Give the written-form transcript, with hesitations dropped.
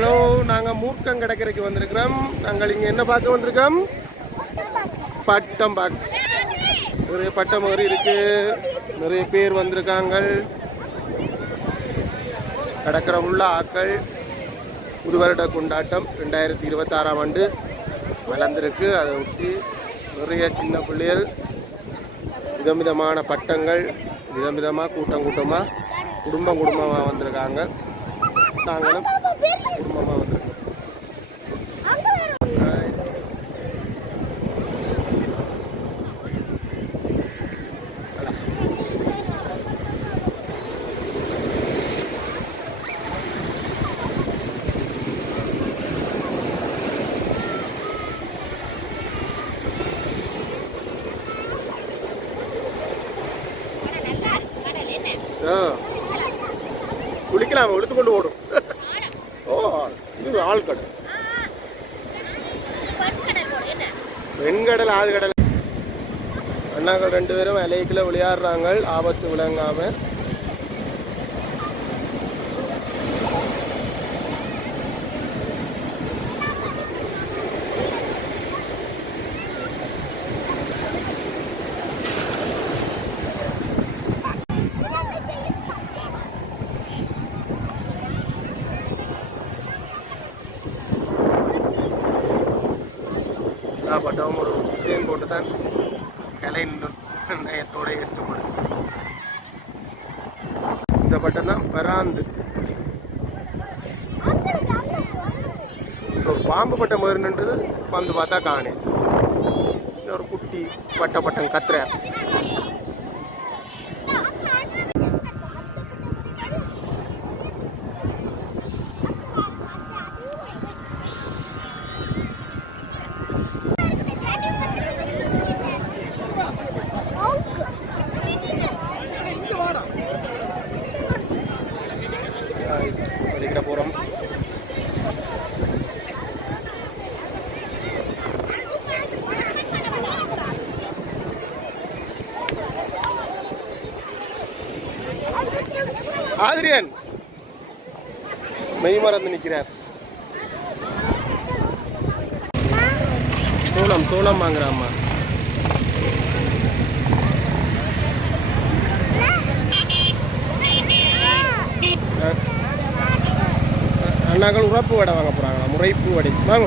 Hello, நாங்கள் மூர்க்கம் கடற்கரைக்கு வந்திருக்கிறோம். நாங்கள் இங்கே என்ன பார்க்க வந்திருக்கோம்? பட்டம் பார்க்க. நிறைய பட்டம் மாதிரி இருக்கு. நிறைய பேர் வந்திருக்காங்க. கடற்கரை உள்ள ஆக்கள். புது வருட கொண்டாட்டம் 2026ஆம் ஆண்டு வளர்ந்துருக்கு. அதை ஒட்டி நிறைய சின்ன பிள்ளைகள், விதவிதமான பட்டங்கள், விதவிதமாக கூட்டமாக குடும்பமாக வந்திருக்காங்க. நாங்களும் குடும்பமாக வந்திருக்கோம். குளிக்கலாம், எடுத்துக்கொண்டு ஓடும். ஓ, இது ஆழ்கடல், வெண்கடல், ஆழ்கடல். அண்ணாக்கள் 2 பேரும் அலைக்குள்ள விளையாடுறாங்க, ஆபத்து விளங்காம. பட்டம் ஒரு டிசைன் போட்டு தான் கலை நயத்தோடு ஏற்றப்படுது. இந்த பட்டம் தான் பராந்து. ஒரு பாம்பு பட்டம் வருன்றது வந்து பார்த்தா காணே. ஒரு குட்டி பட்டம் கத்துறார். வெளிக்கிட போகிறோம். ஆதிரியன் மெய் மறந்து நிற்கிறார். சோளம் வாங்குறாம்மா. அண்ணாக்கள் உறப்பு வடை வாங்க போகிறாங்களா? முறைப்பு வடை வாங்க.